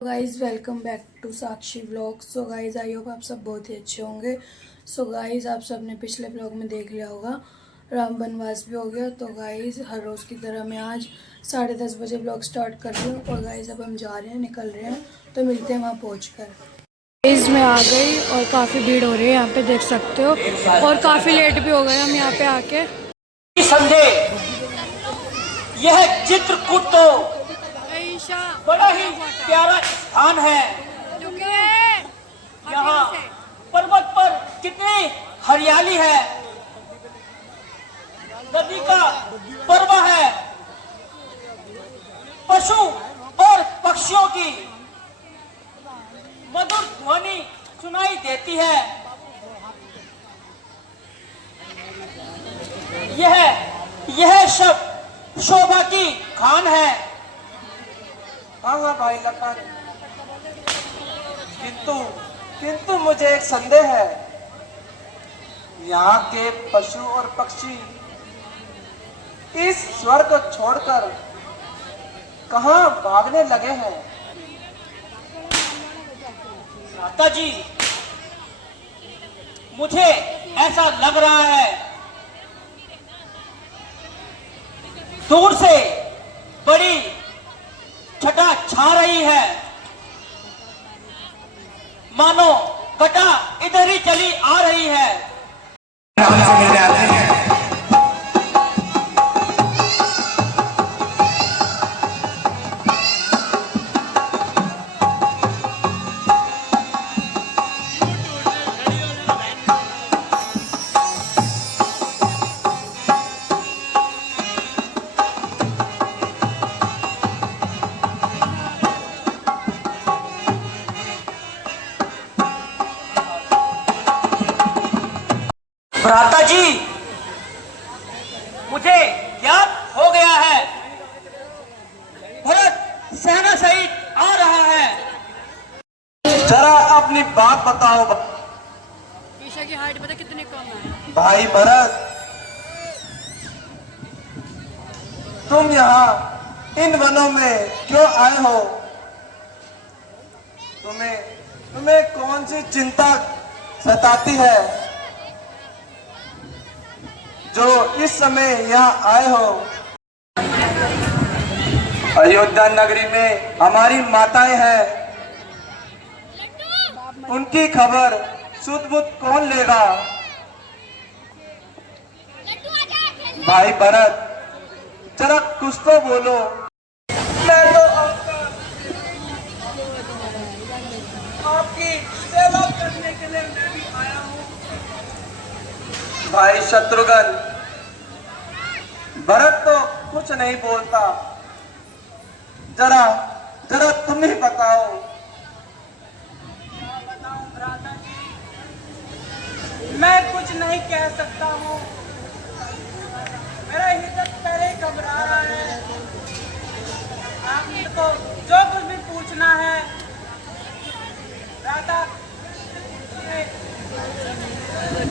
Guys welcome back to Sakshi vlog. So guys I hope आप सब बहुत ही अच्छे होंगे। सो गाइज़ आप सब ने पिछले व्लॉग में देख लिया होगा राम वनवास भी हो गया। तो गाइज़ हर रोज़ की तरह मैं आज 10:30 बजे व्लॉग स्टार्ट कर रही हूँ और गाइज़ अब हम जा रहे हैं, निकल रहे हैं, तो मिलते हैं वहाँ पहुँचकर। गाइज़ मैं आ गई और काफ़ी भीड़ हो रही है यहाँ पे, देख सकते हो, और काफ़ी लेट भी हो गए हम यहाँ पे आके। संदेह यह चित्रकूट तो बड़ा ही प्यारा स्थान है। यहाँ पर्वत पर कितनी हरियाली है, नदी का प्रवाह है, पशु और पक्षियों की मधुर ध्वनि सुनाई देती है। यह सब शोभा की खान है। हाँ भाई लखन, किंतु मुझे एक संदेह है। यहाँ के पशु और पक्षी इस स्वर्ग को छोड़कर कहाँ भागने लगे हैं? माता जी, मुझे ऐसा लग रहा है दूर से बड़ी छटा छा रही है, मानो घटा इधर ही चली आ रही है। भ्राता जी, मुझे याद हो गया है, भरत सेना सहित आ रहा है। जरा अपनी बात बताओ। ईशा की हाइट पता कितनी कम है? भाई भरत, तुम यहाँ इन वनों में क्यों आए हो? तुम्हें कौन सी चिंता सताती है जो इस समय यहाँ आए हो? अयोध्या नगरी में हमारी माताएं हैं, उनकी खबर सुध बुध कौन लेगा? भाई भरत, जरा कुछ तो बोलो। मैं तो आपकी सेवा करने के लिए मैं भी आया हूँ। भाई शत्रुघ्न, भरत तो कुछ नहीं बोलता, जरा तुम ही बताओ। बताऊं भ्राता जी, मैं कुछ नहीं कह सकता हूँ। मेरा हित पहले ही घबरा रहा है। आपको जो कुछ भी पूछना है भ्राता।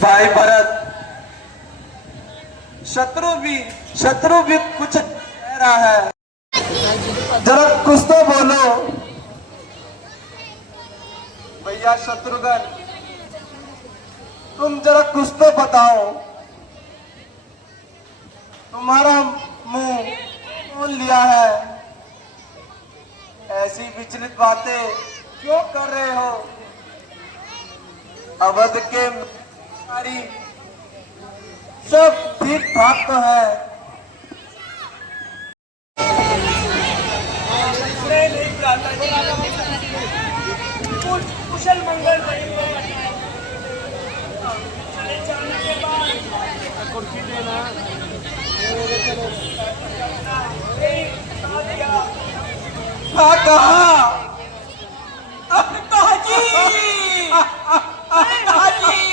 भाई भरत, शत्रु भी कुछ कह रहा है, जरा कुछ तो बोलो। भैया शत्रुघ्न, तुम जरा कुछ तो बताओ। तुम्हारा मुंह खोल लिया है, ऐसी विचलित बातें क्यों कर रहे हो? अवध के सारी सब ठीक ठाक तो है। नहीं भ्राता जी, कुशल मंगल नहीं होगा। चले जाने के बाद कुर्सी देना। हाँ, कहा? पिताजी, पिताजी,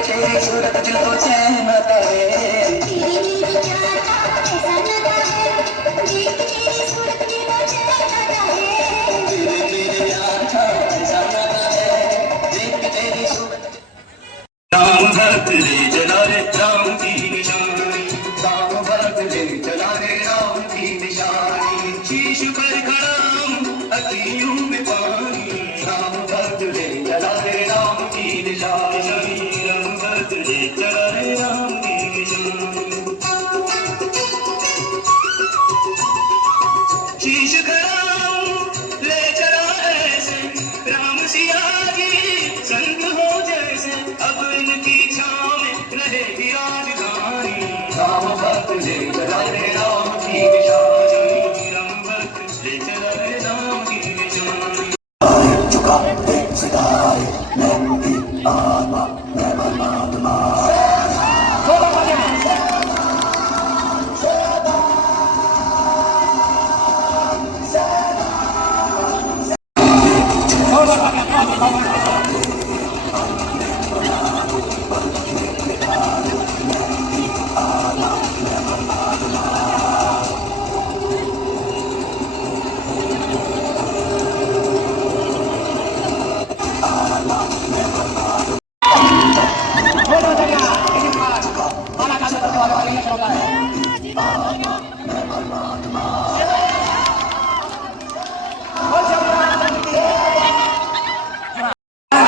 तेरी सूरत दिल को चैन करे। राम भक्त जय जय राम की निशानी, राम भक्त जय जय राम की निशानी। चुका सितारे नंदी आत्मा मैं परमात्मा।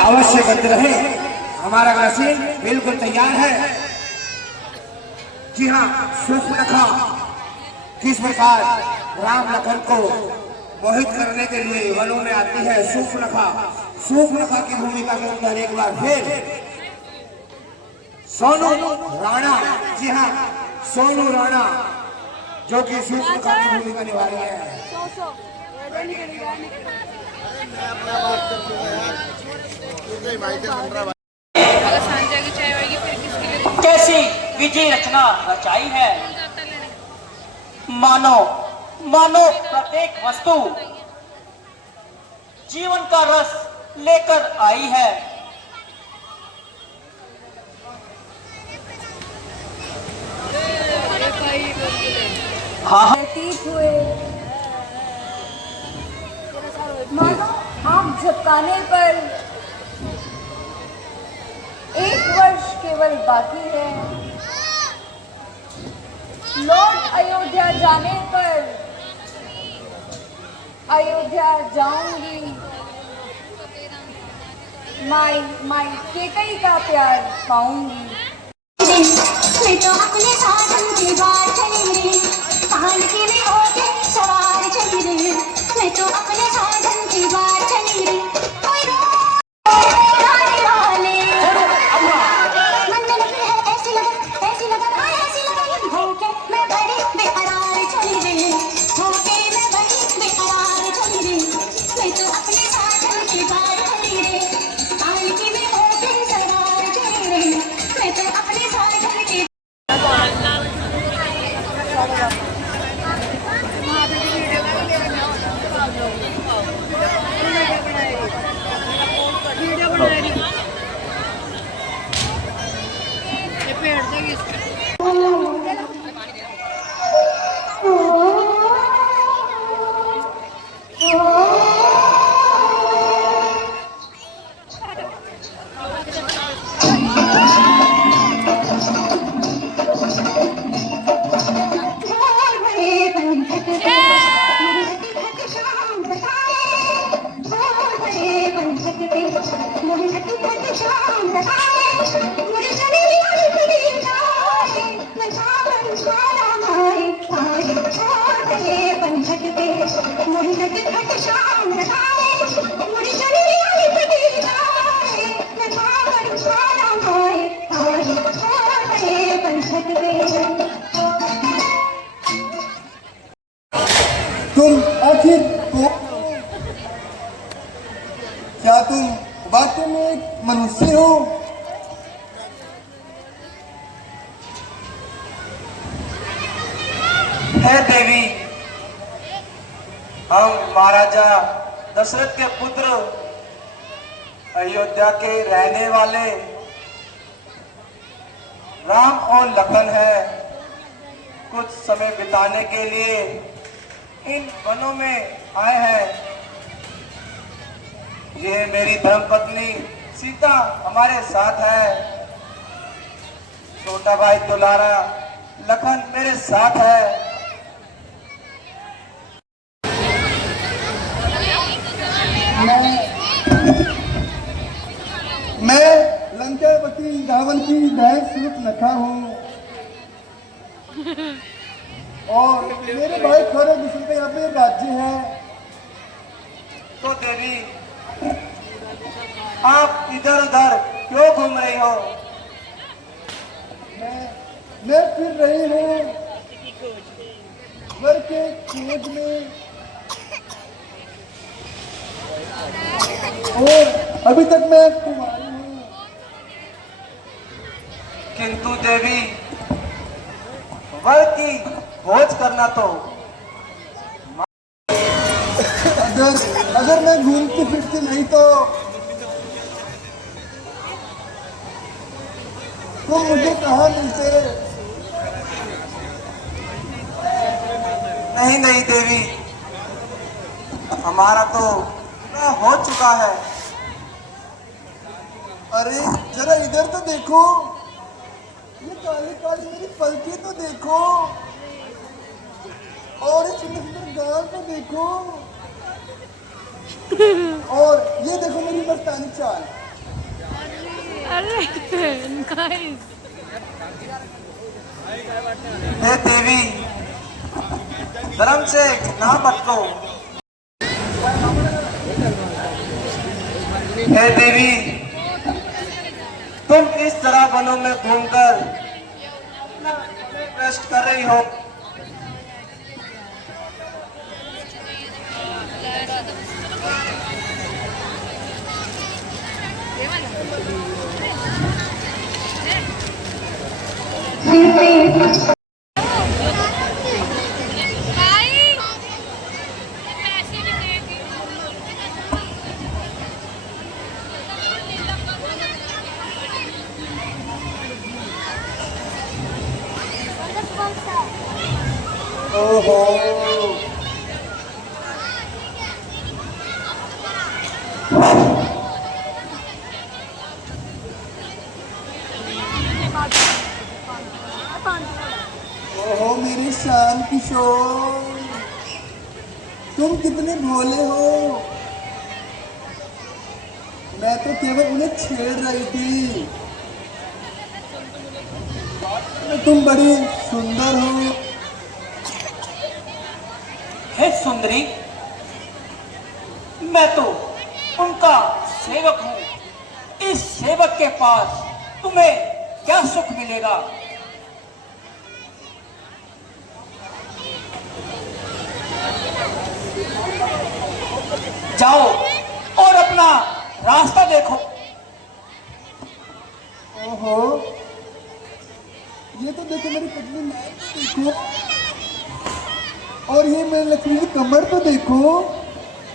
अवश्य करते रहे। हमारा ग्रासीन बिल्कुल तैयार है। जी हाँ, शूर्पणखा किस प्रकार राम लखन को मोहित करने के लिए वनों में आती है। शूर्पणखा की भूमिका के अंदर एक बार फिर सोनू राणा, जी हाँ सोनू राणा, जो कि शूर्पणखा की भूमिका निभा रही है। कैसी विजय रचना रचाई है। मानो मानो प्रत्येक वस्तु जीवन का रस लेकर आई है। हाँ व्यतीत हुए, मानो आंख झपकाने पर 1 वर्ष केवल बाकी है। लौट अयोध्या जाने पर अयोध्या जाऊंगी। माई केकई का प्यार पाऊंगी। मैं तो अपने साधन की बात चली रे, पालकी में होके सवार चली रे। मैं तो अपने साधन की बात चली रे, कोई गाने वाले मंडल पे है ऐसी लगन हाय ऐसी लगन। होके मैं बड़ी बेकरार चली रे, होके मैं बड़ी बेकरार चली रे। मैं तो अपने साधन की बात चली रे, पालकी में होके सवार चली रे। मैं तो अपने साधन की तुम आखिर क्या तुम वास्तव में एक मनुष्य हो? हे देवी, हम महाराजा दशरथ के पुत्र अयोध्या के रहने वाले राम और लखन है। कुछ समय बिताने के लिए इन वनों में आए हैं। ये मेरी धर्मपत्नी सीता हमारे साथ है। छोटा भाई दुलारा लखन मेरे साथ है। मैं लंकावती रावण की बहन शूर्पणखा हूँ और मेरे भाई खड़े दूसरे पे यहाँ पे राज्य है। तो देवी, आप इधर उधर क्यों घूम रही हो? मैं मैं फिर रही हूँ वर के खोज में, और अभी तक मैं कुमारी हूँ। किंतु देवी, वर की खोज करना तो अगर मैं घूमती फिरती नहीं तो तुम मुझे कहाँ मिलते? नहीं नहीं देवी, हमारा तो पूरा हो चुका है। अरे जरा इधर तो देखो, ये काली काली मेरी पलकें तो देखो, और इस सुंदर सुंदर गाल को देखो, और ये देखो मेरी मस्तानी चाल। हे देवी, धर्म से ना भटको। हे देवी, तुम इस तरह वनों में घूमकर कष्ट कर रही हो। ओहो, ओहो मेरे शान किशोर, तुम कितने भोले हो। मैं तो केवल उन्हें छेड़ रही थी। तुम बड़ी सुंदर हो। हे सुंदरी, मैं तो उनका सेवक हूँ। इस सेवक के पास तुम्हें क्या सुख मिलेगा? जाओ और अपना रास्ता देखो। ओहो, ये तो देखो मेरी पत्नी मैम तो देखो, और ये मेरे लक्ष्मी की कमर तो देखो,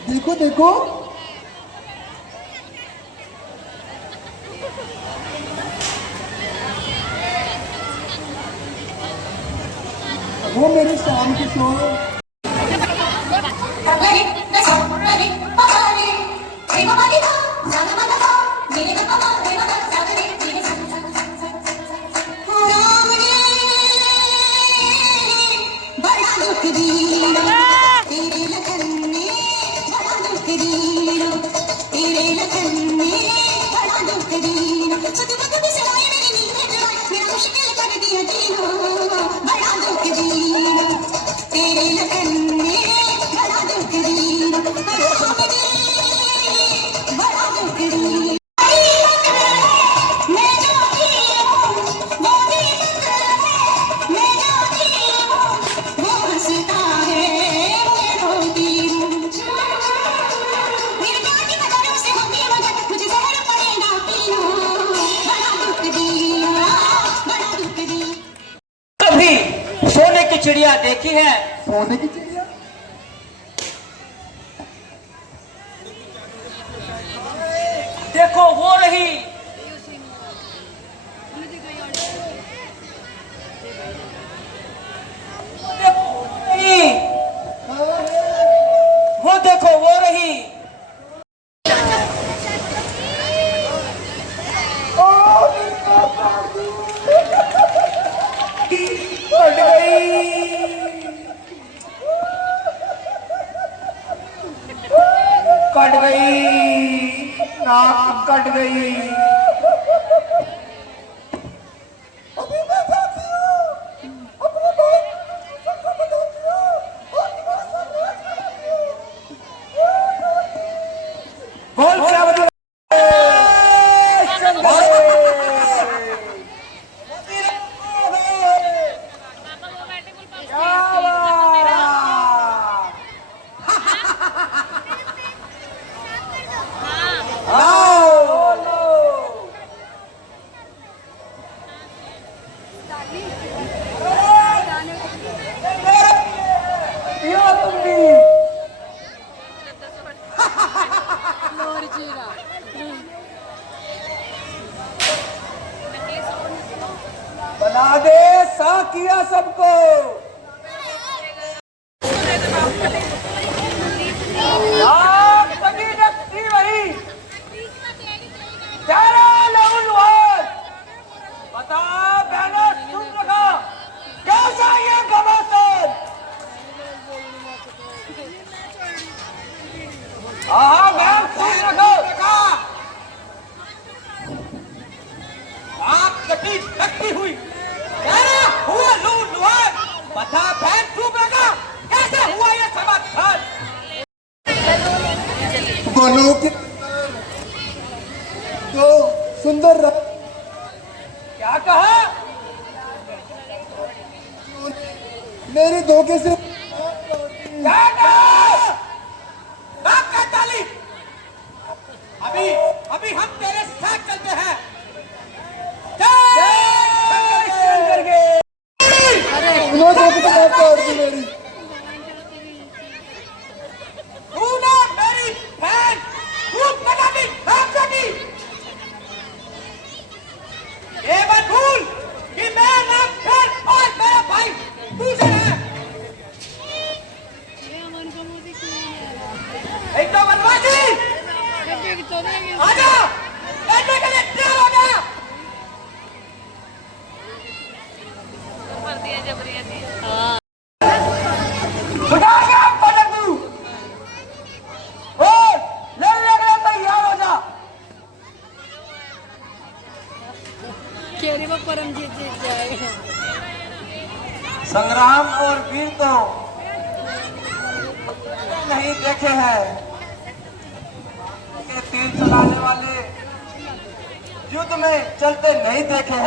देखो देखो। वो मेरे शाम किशोर। कभी सोने की चिड़िया देखी है? सोने की चिड़िया? देखो वो रही। वो देखो वो रही। कट गई, कट गई, नाक कट गई। अभी मैं जाती हूँ, अपने भाई को बताती हूँ, और तुम्हारे सामने रखती हूँ। बोल श्रावणी। पियो तुम भी। बना दे साकिया सबको। आप सभी व्यक्ति वही तेरा लहूलुहार। बता बहनों सुन रखा कैसा ये गवासन। हाँ बहन सुन रखा आप कटी शक्ति हुई तेरा हुआ लहूलुहार। बता बहन चुप रखा कैसे हुआ ये समाधान। वनों के तो सुंदर क्या कहा? मेरे धोखे से क्या कहा? आपका ताली। अभी अभी हम तेरे साथ चलते हैं। जय शंकर के। उन्होंने धोखे से बात कर दी मेरी। तूने मेरी बहन खूब बना दी रामचंदी। ये मत भूल कि मैं नाम फिर और मेरा भाई दूसरा है। एक तो बनवासी आजा लड़ने के लिए तैयार हो जा। बुझा गया पलक तू। लड़ने के लिए तैयार हो जा। परमजीत जीत जाएगा। संग्राम और वीर तो नहीं देखे हैं कि तीर चलाने वाले युद्ध में चलते नहीं देखे हैं।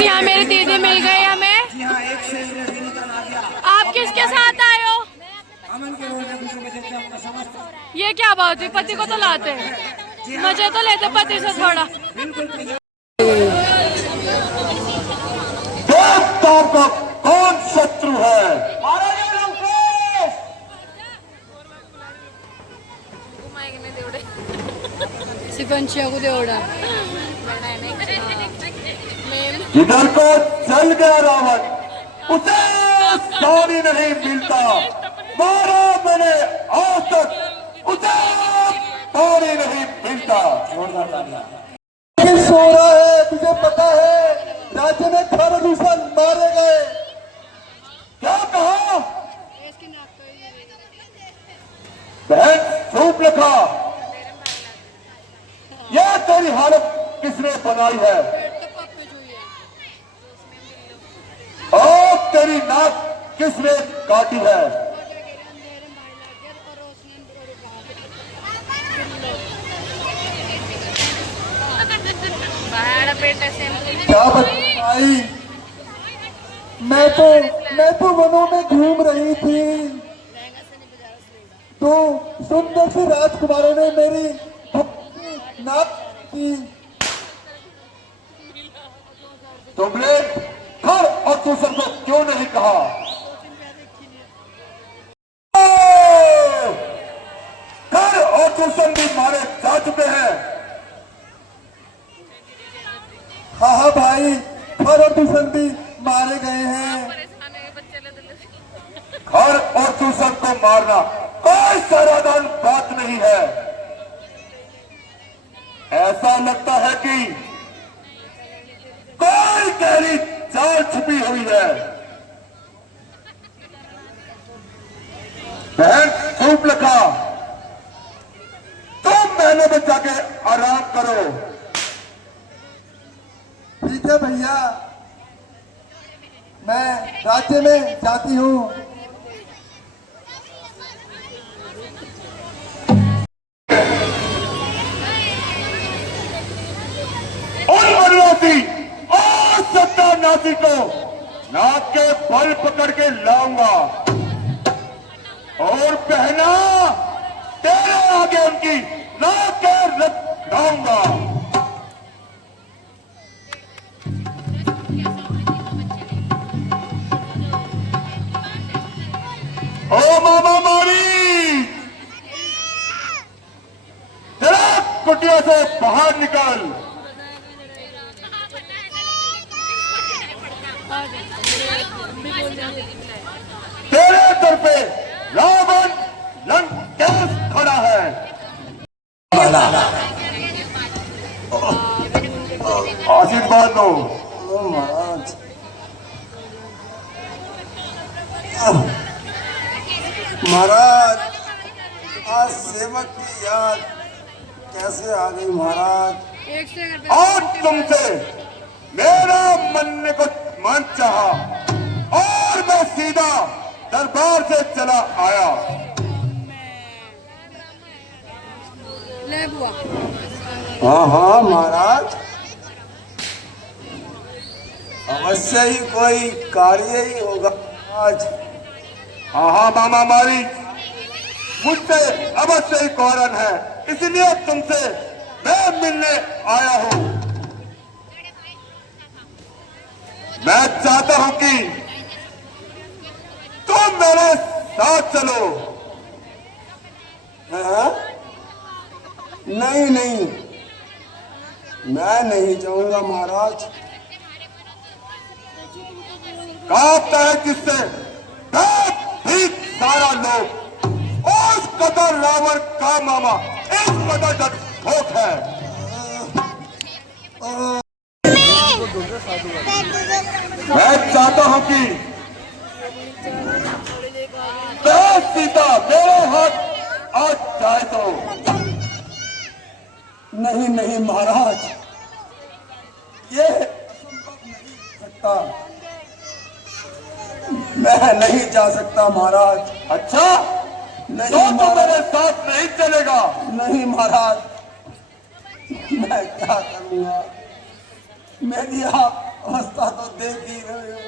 यहाँ मेरी दीदी मिल गई हमें। आप किसके साथ आए हो? ये क्या बात हुई? पति को तो लाते हैं, मजे तो लेते पति से थोड़ा। देखता का कौन शत्रु है। सिकंचिया को देवड़ा जिधर को चल गया रावण उसे साड़ी नहीं मिलता। मारा मैंने आज तक उसे साड़ी नहीं मिलता। सो रहा है। तुझे पता है राज्य में 18 दुश्मन मारे गए। क्या कहा? बहन सूप लिखा। यह तेरी हालत किसने बनाई है? और तेरी नाक किसने काटी है? क्या बताई? मैं तो वनों में घूम रही थी तो सुंदर सी राजकुमारों ने मेरी नाक की। तुमने खर और दूसर को क्यों नहीं कहा? खर और दूसर भी मारे जा चुके हैं। हाँ हाँ भाई, खर और दूसर भी मारे गए हैं। खर और दूसर को मारना कोई साधारण बात नहीं है। ऐसा लगता है कि कोई गहरी चाल छुपी हुई है। बहन सूप लखा, तुम महलों में जाके आराम करो। ठीक है भैया, मैं राज्य में जाती हूँ। दासी को नाक के बल पकड़ के लाऊंगा और पहना तेरे आगे उनकी नाक के रख लाऊंगा। ओ मामा मारी, तेरा कुटिया से बाहर निकल। तेरे दर पे रावण लंकेश खड़ा है। आशीर्वाद दो। महाराज महाराज, आज सेवक की याद कैसे आ गई महाराज? और तुमसे मेरा मन ने कुछ मन चाहा और मैं सीधा दरबार से चला आया। हाँ हाँ महाराज, अवश्य ही कोई कार्य ही होगा आज। हाँ हाँ मामा मारी, मुझसे अवश्य ही कारण है, इसलिए तुमसे मैं मिलने आया हूँ। मैं चाहता हूँ कि तुम मेरे साथ चलो। हाँ? नहीं नहीं, मैं नहीं जाऊंगा महाराज। कांपता है जिससे भी सारा लोग। उस कदर रावण का मामा इस कदर डरपोक है। मैं चाहता हूं कि सीता मेरे हाथ आ जाए तो। नहीं नहीं महाराज, ये सकता, मैं नहीं जा सकता महाराज। अच्छा, नहीं तो मेरे साथ नहीं चलेगा? नहीं महाराज, मैं क्या करूंगा? मेरी आप अवस्था तो देख ही रहे हो।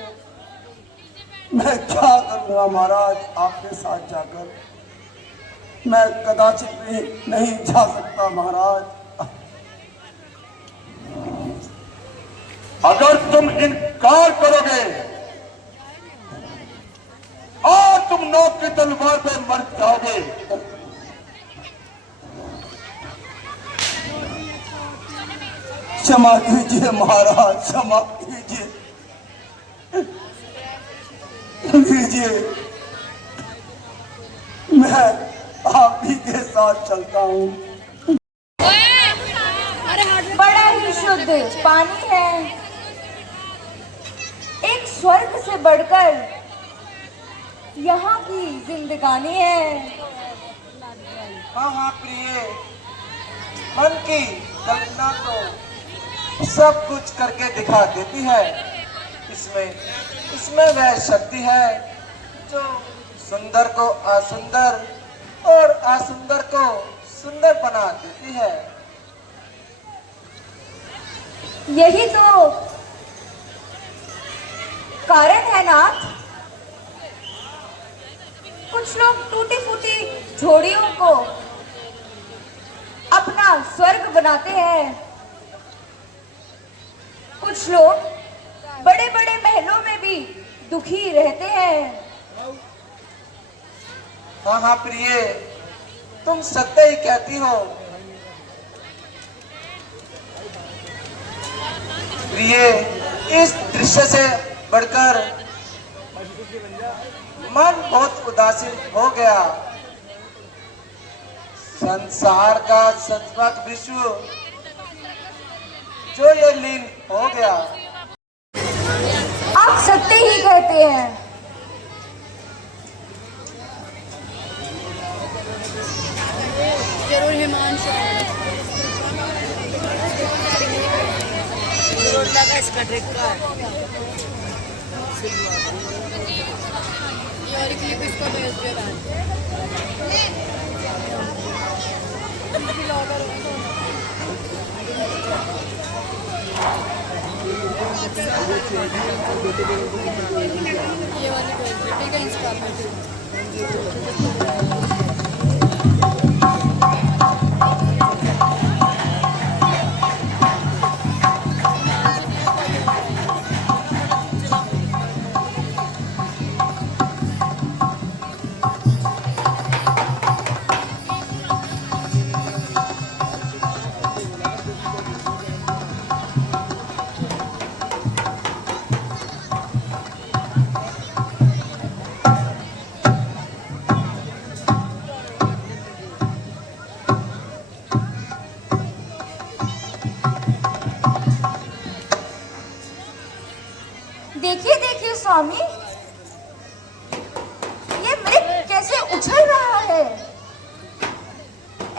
मैं क्या करूंगा महाराज आपके साथ जाकर? मैं कदाचित भी नहीं जा सकता महाराज। अगर तुम इनकार करोगे और तुम नौक की तलवार पे मर जाओगे, क्षमा कीजिए महाराज, क्षमा कीजिए लीजिए, मैं आप ही के साथ चलता हूँ। बड़ा ही शुद्ध पानी है, एक स्वर्ग से बढ़कर यहाँ की जिंदगानी है। हाँ हाँ प्रिय, मन की कल्पना तो सब कुछ करके दिखा देती है। इसमें वह शक्ति है जो सुंदर को असुंदर और असुंदर को सुंदर बना देती है। यही तो कारण है नाथ। कुछ लोग टूटी फूटी झोड़ियों को अपना स्वर्ग बनाते हैं, कुछ लोग बड़े बड़े महलों में भी दुखी रहते हैं। हाँ हाँ प्रिय, तुम सत्य ही कहती हो। प्रिय, इस दृश्य से बढ़कर मन बहुत उदासीन हो गया। संसार का सतवक विश्व जो ये लीन हो गया। आप सत्य ही कहते हैं। जरूर हिमांशु लगा इसका ट्रिक का ये वाली क्लिप इसको भेज दियो। देखिए देखिए स्वामी, ये मृग कैसे उछल रहा है।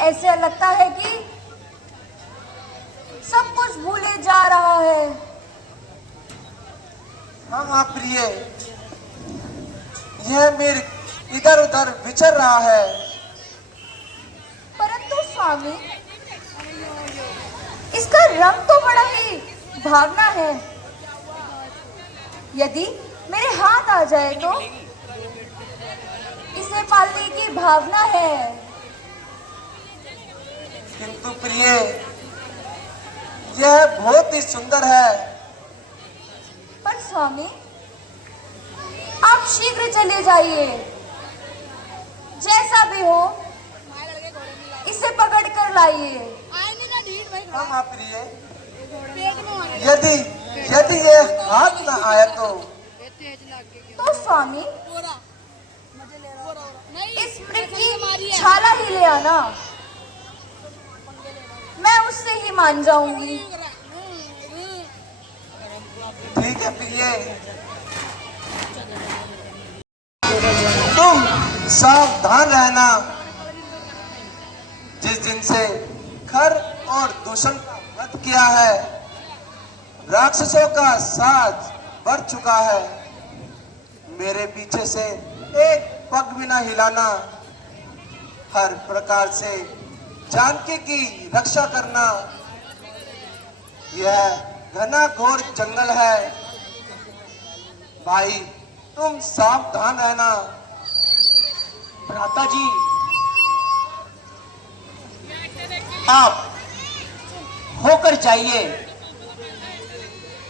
ऐसे लगता है कि सब कुछ भूले जा रहा है। हाँ हाँ प्रिय, यह मृग इधर उधर विचर रहा है। परंतु स्वामी, इसका रंग तो बड़ा ही भावना है। यदि मेरे हाथ आ जाए तो इसे पालने की भावना है। किंतु प्रिय, यह बहुत ही सुंदर है। पर स्वामी, आप शीघ्र चले जाइए। जैसा भी हो, इसे पकड़ कर लाइए। हाँ हाँ प्रिय, यदि यदि ये हाथ न आया तो स्वामी, इस मृग की छाला ही ले आना, मैं उससे ही मान जाऊंगी। ठीक है प्रिय, तुम सावधान रहना। जिस दिन से खर और दूषण का वध किया है, राक्षसों का साज बढ़ चुका है। मेरे पीछे से एक पग भी ना हिलाना। हर प्रकार से जानकी की रक्षा करना। यह घना घोर जंगल है। भाई, तुम सावधान रहना। भ्राता जी, आप होकर जाइए।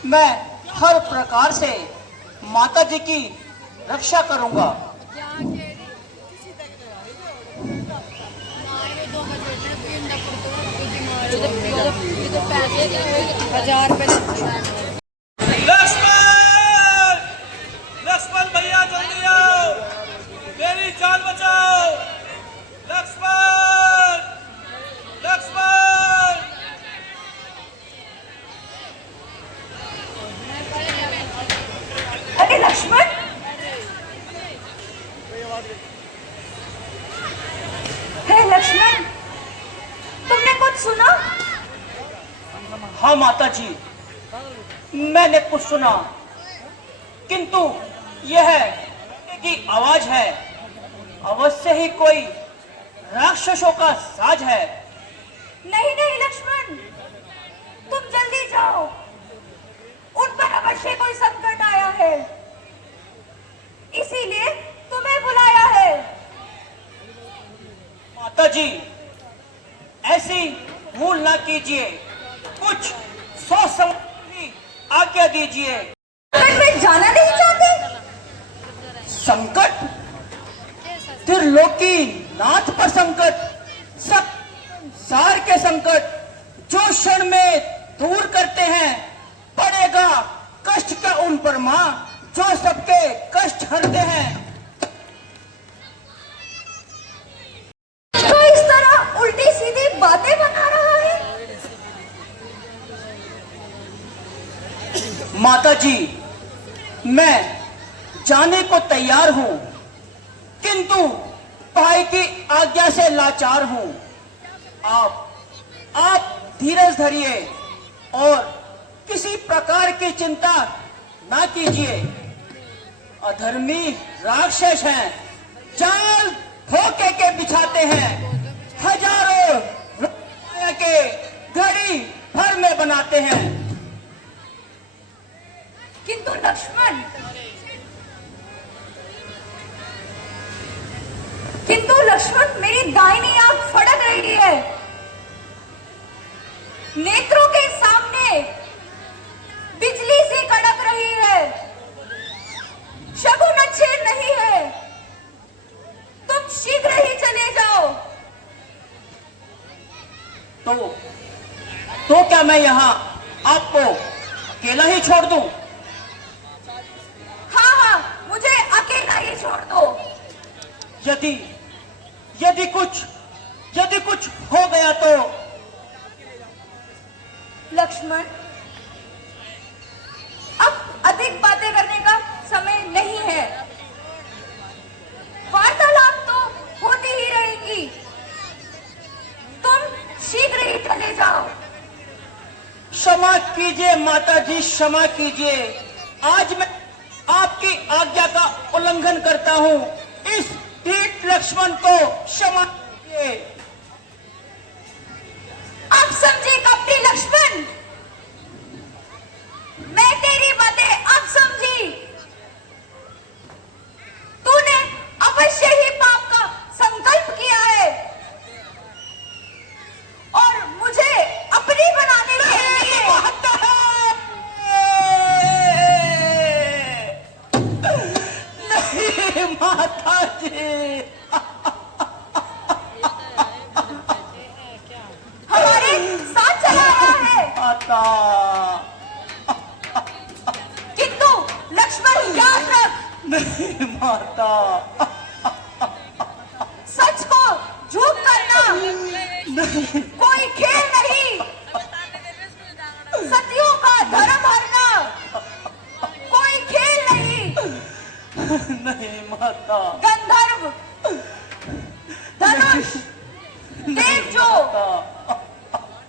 मैं हर प्रकार से माता जी की रक्षा करूंगा। लक्ष्मण, लक्ष्मण भैया जल्दी आओ, मेरी जान बचाओ। लक्ष्मण, लक्ष्मण। अरे लक्ष्मण, हे लक्ष्मण, तुमने कुछ सुना? हाँ माता जी, मैंने कुछ सुना, किंतु यह की आवाज है। अवश्य ही कोई राक्षसों का साज है। नहीं नहीं लक्ष्मण, तुम जल्दी जाओ। उन पर अवश्य कोई संकट आया है, इसीलिए तुम्हें बुलाया है। माता जी, ऐसी भूल ना कीजिए। कुछ सोच समझ की आज्ञा दीजिए। संकट में जाना नहीं चाहते? संकट? त्रिलोकी नाथ पर संकट, सब संसार के संकट जो क्षण में दूर करते हैं। पड़ेगा कष्ट का उन पर मां, जो सबके कष्ट हरते हैं। तो इस तरह उल्टी सीधी बातें बना रहा है। माता जी, मैं जाने को तैयार हूं, किंतु भाई की आज्ञा से लाचार हूं। आप धीरज धरिए और किसी प्रकार की चिंता ना कीजिए। अधर्मी राक्षस हैं, जाल धोखे के बिछाते हैं, हजारों रुपये के घड़ी भर में बनाते हैं। किंतु लक्ष्मण, किंतु लक्ष्मण मेरी दाहिनी आंख फड़क रही है। नेत्रों के सामने बिजली सी कड़क रही है। शगुन अच्छे नहीं है, तुम शीघ्र ही चले जाओ। तो क्या मैं यहाँ आपको अकेला ही छोड़ दूं? हाँ, मुझे अकेला ही छोड़ दो। यदि कुछ हो गया तो? लक्ष्मण, अब अधिक बातें करने का समय नहीं है। वार्तालाप तो होती ही रहेगी, तुम शीघ्र ही चले जाओ। क्षमा कीजिए माताजी, क्षमा कीजिए। आज मैं आपकी आज्ञा का उल्लंघन करता हूँ। इस ढीठ लक्ष्मण को क्षमा कीजिए। अब समझे कपटी लक्ष्मण, मैं तेरी बातें अब समझी। तूने अवश्य ही पाप का संकल्प किया है और मुझे अपनी बनाने के लिए। नहीं माताजी, हमारे साथ चला आया है। माता। किंतु लक्ष्मण याद रख, नहीं माता, सच को झूठ करना कोई खेल नहीं। सतियों का धर्म हरना कोई खेल नहीं। नहीं माता। गंधर्व, धनुष, देवजो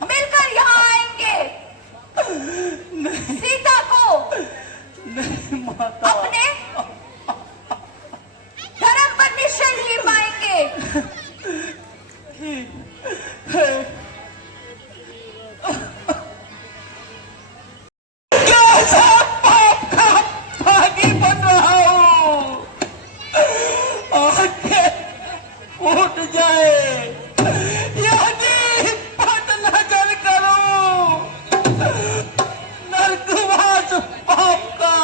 मिलकर यहाँ आएंगे। सीता को नहीं माता। अपने धर्म पर निश्चल ही पाएंगे। कैसा पाप का भागी बन रहा हूँ। आंखें फूट जाए यदि पद नजर करूं। नरकवास पाप का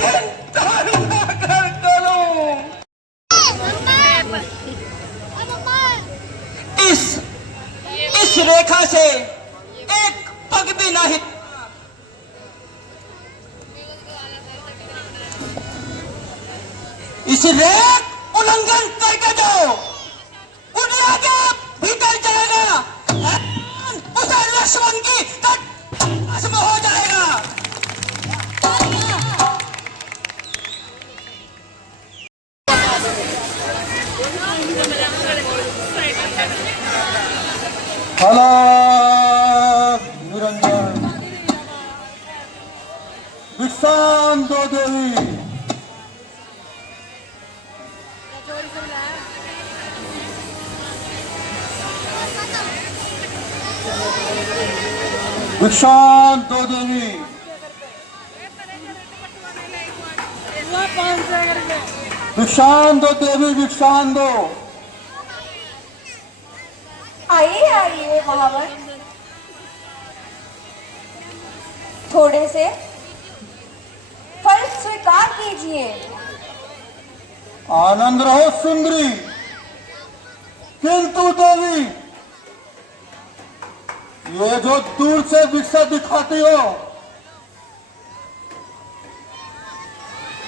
चिंता कर करूं। इस रेखा से एक पग भी नहीं। इस रेख उल्लंघन करके जाओ, उड़िया के भीतर जाएगा। उसे लक्ष्मण की भस्म हो जाएगा। अलग निरंजन विश्राम दो देवी। विश्राम दो देवी। विश्राम दो देवी, विश्राम दो। आइए महावर, थोड़े से फल स्वीकार कीजिए। आनंद रहो सुंदरी, किंतु देवी ये जो दूर से भिक्षा दिखाती हो,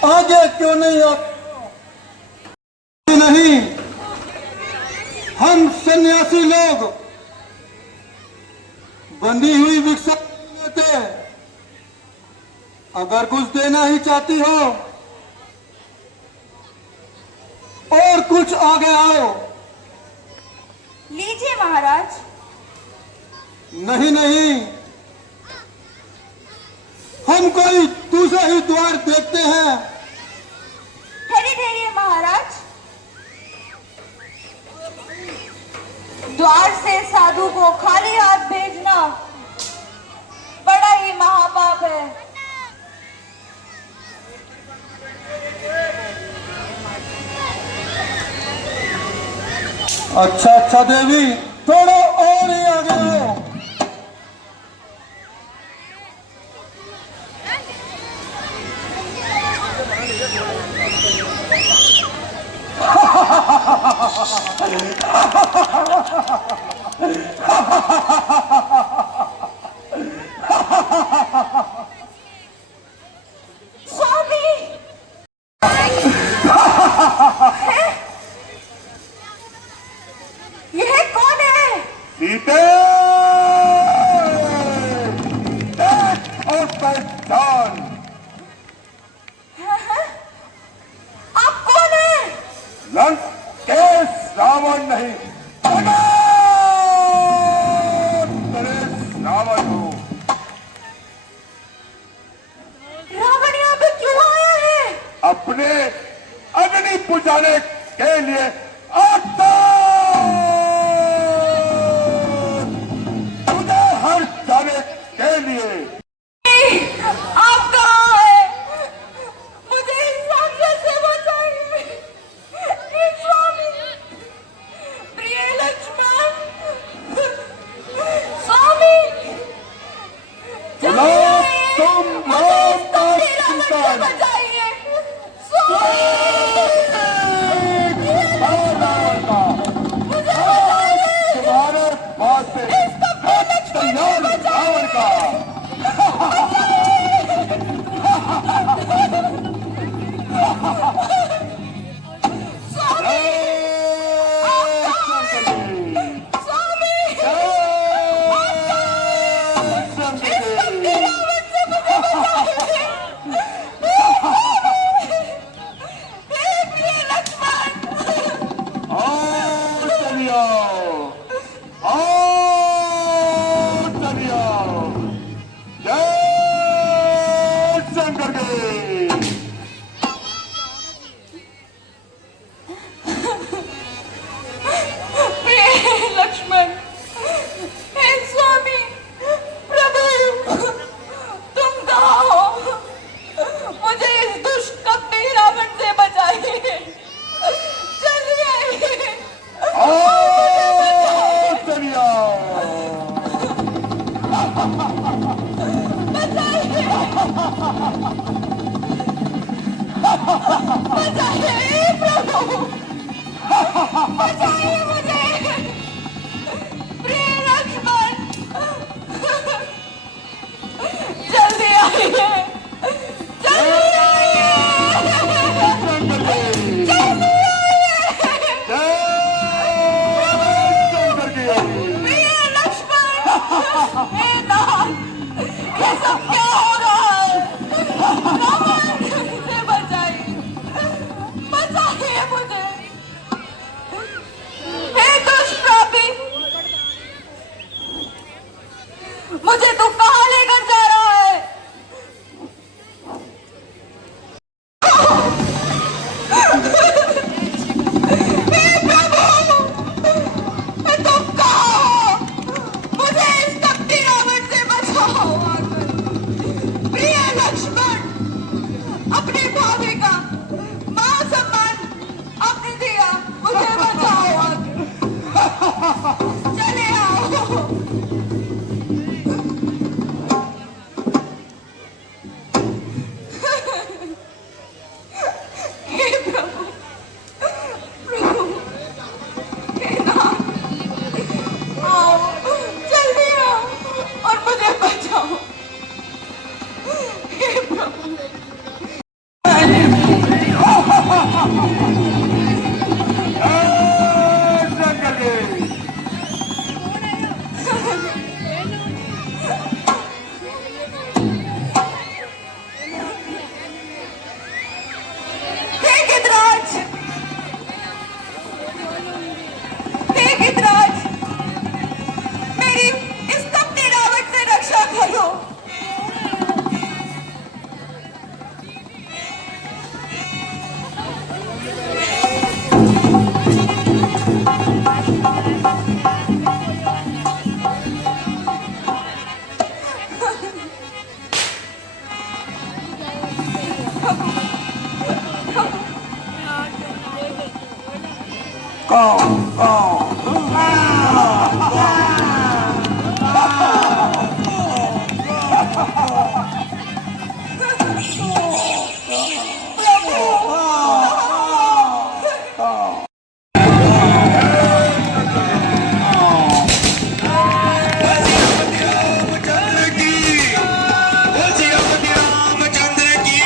आगे क्यों नहीं आती? नहीं, हम सन्यासी लोग बंधी हुई भिक्षा नहीं लेते। अगर कुछ देना ही चाहती हो और कुछ आगे आओ। लीजिए महाराज। नहीं नहीं, हम कोई दूसरा ही द्वार देखते हैं। ठहरिए ठहरिए महाराज, द्वार से साधु को खाली हाथ भेजना बड़ा ही महापाप है। अच्छा अच्छा देवी, थोड़ा और ही आगे आओ। स्वामी यह कौन है? सीते और पहचान। आप कौन है? लंकेश रावण नहीं, रावण हूँ। रावण यहाँ पे क्यों आया है? अपने अग्नि बुझाने के लिए आता तुझे हर जाने के लिए। आप कहाँ है? मुझे इस राक्षस से बचाइए। हे स्वामी, प्रिय लक्ष्मण, स्वामी, लो तुम राम का संतान। बचाइए स्वामी, तुम्हारे पास से तैयार रावण का। लक्ष्मण, हे स्वामी, प्रभु, तुम कहाँ हो? मुझे इस दुष्ट कपटी रावण से बचाइए। जल्दी आइए। बचाइए प्रभु, बचाइए मुझे, प्रिय लक्ष्मण, जल्दी आइए, जल्दी आइए, जल्दी आइए, प्रिय लक्ष्मण, हे नाथ, ये सब क्या हो रहा है? रावण से बचाइए, बचाइए मुझे। हे दुष्ट पापी, मुझे तू कहाँ लेकर जा रहा है? हे प्रभु, तुम कहाँ हो? मुझे इस कपटी रावण से बचाओ। प्रिय लक्ष्मण, अपनी भाभी का मान सम्मान आपने दिया, मुझे बचाओ। चले आओ। हे प्रभु, प्रभु, हे नाथ, आओ, जल्दी आओ और मुझे बचाओ। हे प्रभु, हे गिद्धराज, हे गिद्धराज, मेरी इस कपटी रावण से रक्षा करो। कौन कौन रामचंद्र की रामचंद्र की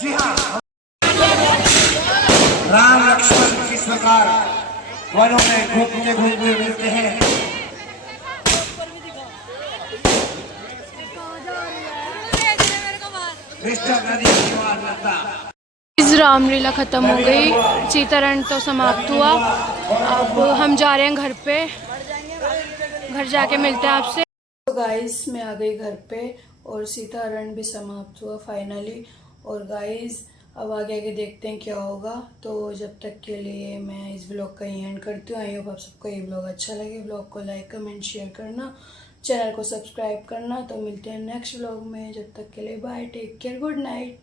जी हाँ, राम लक्ष्मण किस प्रकार वनों में घूमते घूमते मिलते हैं। कृष्णा नदी के पार लगता। इस रामलीला खत्म हो गई, सीतारण तो समाप्त हुआ। अब हम जा रहे हैं घर पे, घर जाके मिलते हैं आपसे। तो गाइस मैं आ गई घर पे और सीतारण भी समाप्त हुआ फाइनली। और गाइस अब आगे आगे देखते हैं क्या होगा। तो जब तक के लिए मैं इस ब्लॉग का ही एंड करती हूँ। आई होप आप सबको ये ब्लॉग अच्छा लगे। ब्लॉग को लाइक कमेंट शेयर करना, चैनल को सब्सक्राइब करना। तो मिलते हैं नेक्स्ट ब्लॉग में, जब तक के लिए bye, take care, good night.